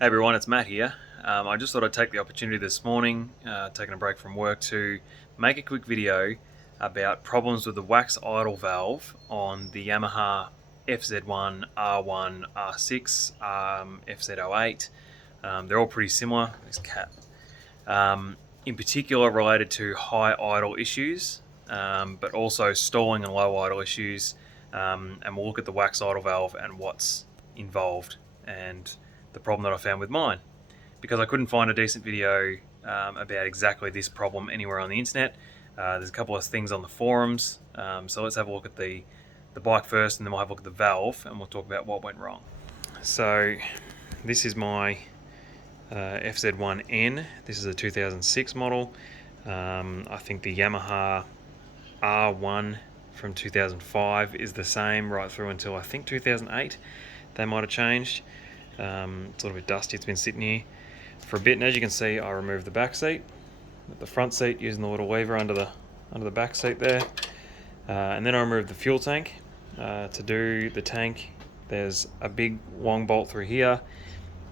Hey everyone, it's Matt here. I just thought I'd take the opportunity this morning, taking a break from work, to make a quick video about problems with the wax idle valve on the Yamaha FZ1, R1, R6, FZ08. They're all pretty similar. This cat. In particular related to high idle issues, but also stalling and low idle issues. And we'll look at the wax idle valve and what's involved and the problem that I found with mine, because I couldn't find a decent video about exactly this problem anywhere on the internet. There's a couple of things on the forums, so let's have a look at the bike first, and then we'll have a look at the valve, and we'll talk about what went wrong. So this is my FZ1N. This is a 2006 model. I think the Yamaha R1 from 2005 is the same right through until I think 2008. They might have changed. It's a little bit dusty, it's been sitting here for a bit, and as you can see, I removed the back seat, the front seat using the little lever under the back seat there, and then I removed the fuel tank. To do the tank, there's a big long bolt through here.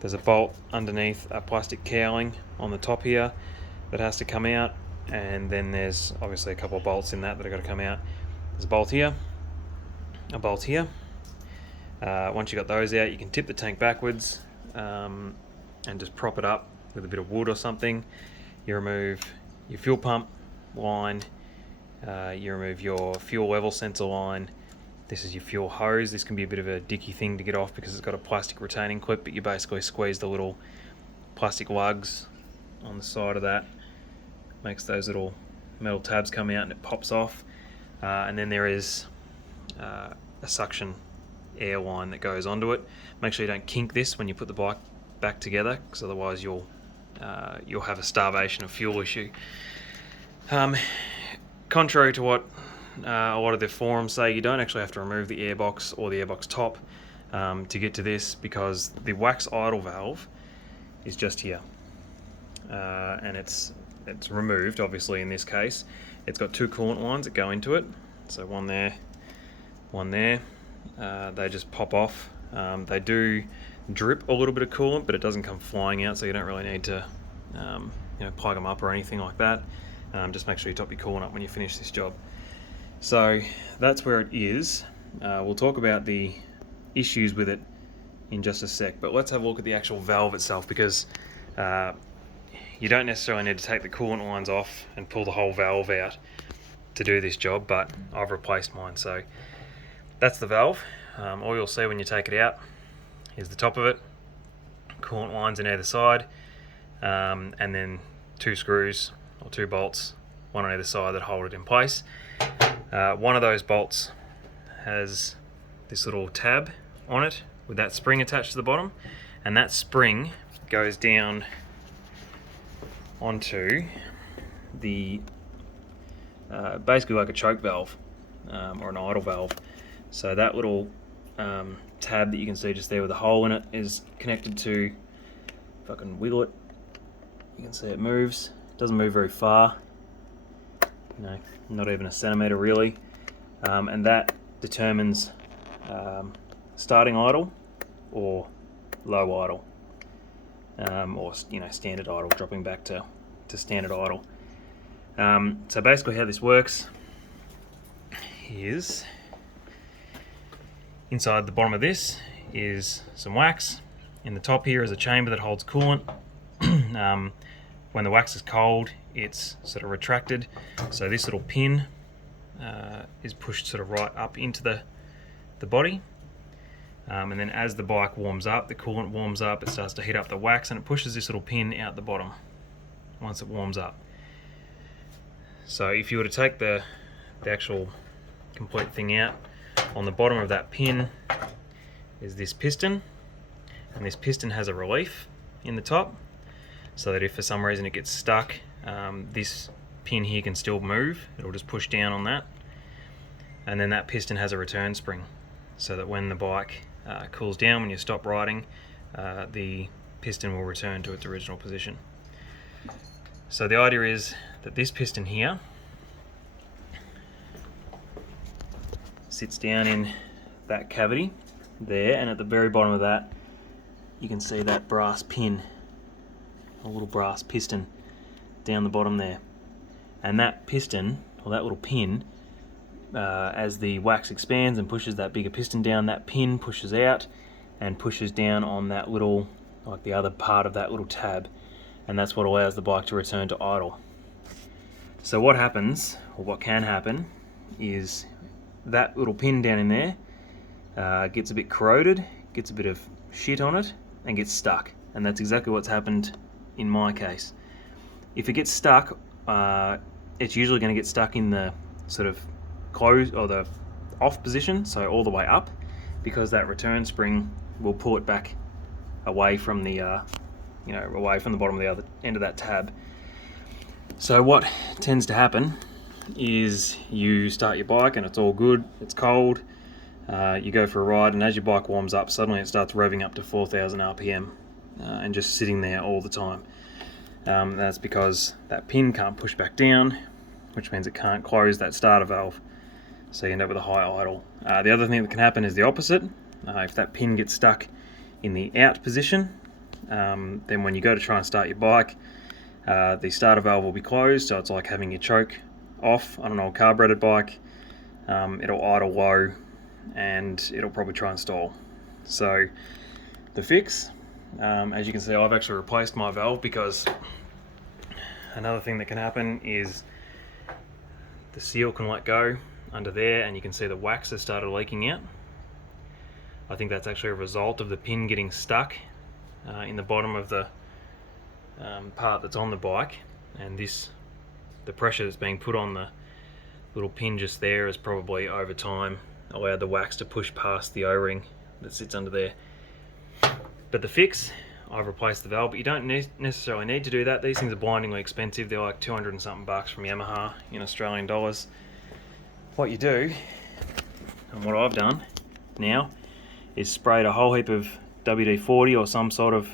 There's a bolt underneath a plastic cowling on the top here that has to come out, and then there's obviously a couple of bolts in that have got to come out. There's a bolt here, a bolt here. Once you got those out, you can tip the tank backwards and just prop it up with a bit of wood or something. You remove your fuel pump line, you remove your fuel level sensor line. This is your fuel hose. This can be a bit of a dicky thing to get off because it's got a plastic retaining clip, but you basically squeeze the little plastic lugs on the side of that, makes those little metal tabs come out and it pops off. And then there is a suction air line that goes onto it. Make sure you don't kink this when you put the bike back together, because otherwise you'll have a starvation of fuel issue. Contrary to what a lot of the forums say, you don't actually have to remove the airbox or the airbox top to get to this, because the wax idle valve is just here, and it's removed. Obviously, in this case, it's got two coolant lines that go into it. So one there, one there. They just pop off. They do drip a little bit of coolant, but it doesn't come flying out, so you don't really need to plug them up or anything like that. Just make sure you top your coolant up when you finish this job. So that's where it is. We'll talk about the issues with it in just a sec, but let's have a look at the actual valve itself, because you don't necessarily need to take the coolant lines off and pull the whole valve out to do this job, but I've replaced mine. So that's the valve. All you'll see when you take it out is the top of it, coolant lines on either side, and then two screws or two bolts, one on either side, that hold it in place. One of those bolts has this little tab on it with that spring attached to the bottom, and that spring goes down onto the basically like a choke valve or an idle valve. So that little tab that you can see just there with a hole in it is connected to, if I can wiggle it, you can see it moves. It doesn't move very far, not even a centimetre really, and that determines starting idle or low idle, or standard idle, dropping back to standard idle. So basically how this works is, inside the bottom of this is some wax. In the top here is a chamber that holds coolant. When the wax is cold, it's sort of retracted, so this little pin is pushed sort of right up into the body, and then as the bike warms up, the coolant warms up, it starts to heat up the wax, and it pushes this little pin out the bottom once it warms up. So if you were to take the actual complete thing out, on the bottom of that pin is this piston, and this piston has a relief in the top, so that if for some reason it gets stuck, this pin here can still move. It'll just push down on that, and then that piston has a return spring, so that when the bike cools down, when you stop riding, the piston will return to its original position. So the idea is that this piston here sits down in that cavity there, and at the very bottom of that you can see that brass pin, a little brass piston down the bottom there. And that piston, or that little pin, as the wax expands and pushes that bigger piston down, that pin pushes out and pushes down on that little, like the other part of that little tab, and that's what allows the bike to return to idle. So what happens, or what can happen, is that little pin down in there gets a bit corroded, gets a bit of shit on it, and gets stuck. And that's exactly what's happened in my case. If it gets stuck, it's usually going to get stuck in the sort of close or the off position, so all the way up, because that return spring will pull it back away from the away from the bottom of the other end of that tab. So what tends to happen is you start your bike and it's all good, it's cold, you go for a ride, and as your bike warms up, suddenly it starts revving up to 4,000 RPM and just sitting there all the time. That's because that pin can't push back down, which means it can't close that starter valve, so you end up with a high idle. The other thing that can happen is the opposite. If that pin gets stuck in the out position, then when you go to try and start your bike, the starter valve will be closed, so it's like having your choke off on an old carbureted bike. It'll idle low and it'll probably try and stall. So the fix, as you can see, I've actually replaced my valve, because another thing that can happen is the seal can let go under there and you can see the wax has started leaking out. I think that's actually a result of the pin getting stuck in the bottom of the part that's on the bike, and the pressure that's being put on the little pin just there has probably over time allowed the wax to push past the O-ring that sits under there. But the fix, I've replaced the valve, but you don't necessarily need to do that. These things are blindingly expensive. They're like 200 and something bucks from Yamaha in Australian dollars. What you do, and what I've done now, is sprayed a whole heap of WD-40 or some sort of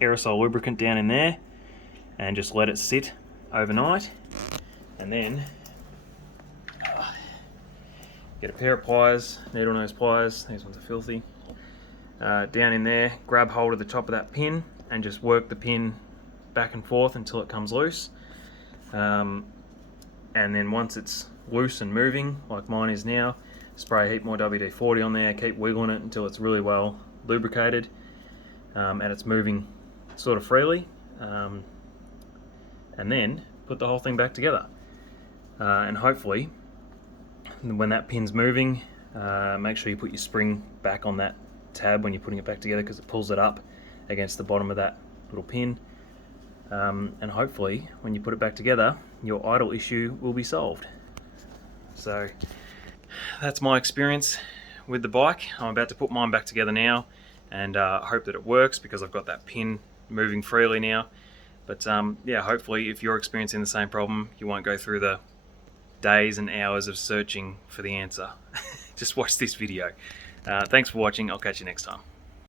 aerosol lubricant down in there and just let it sit overnight, and then get a pair of pliers, needle nose pliers, these ones are filthy, down in there, grab hold of the top of that pin and just work the pin back and forth until it comes loose, and then once it's loose and moving like mine is now, spray a heap more WD-40 on there, keep wiggling it until it's really well lubricated and it's moving sort of freely, and then put the whole thing back together, and hopefully when that pin's moving, make sure you put your spring back on that tab when you're putting it back together, because it pulls it up against the bottom of that little pin, and hopefully when you put it back together your idle issue will be solved. So that's my experience with the bike. I'm about to put mine back together now, and hope that it works, because I've got that pin moving freely now. But yeah, hopefully if you're experiencing the same problem, you won't go through the days and hours of searching for the answer. Just watch this video. Thanks for watching. I'll catch you next time.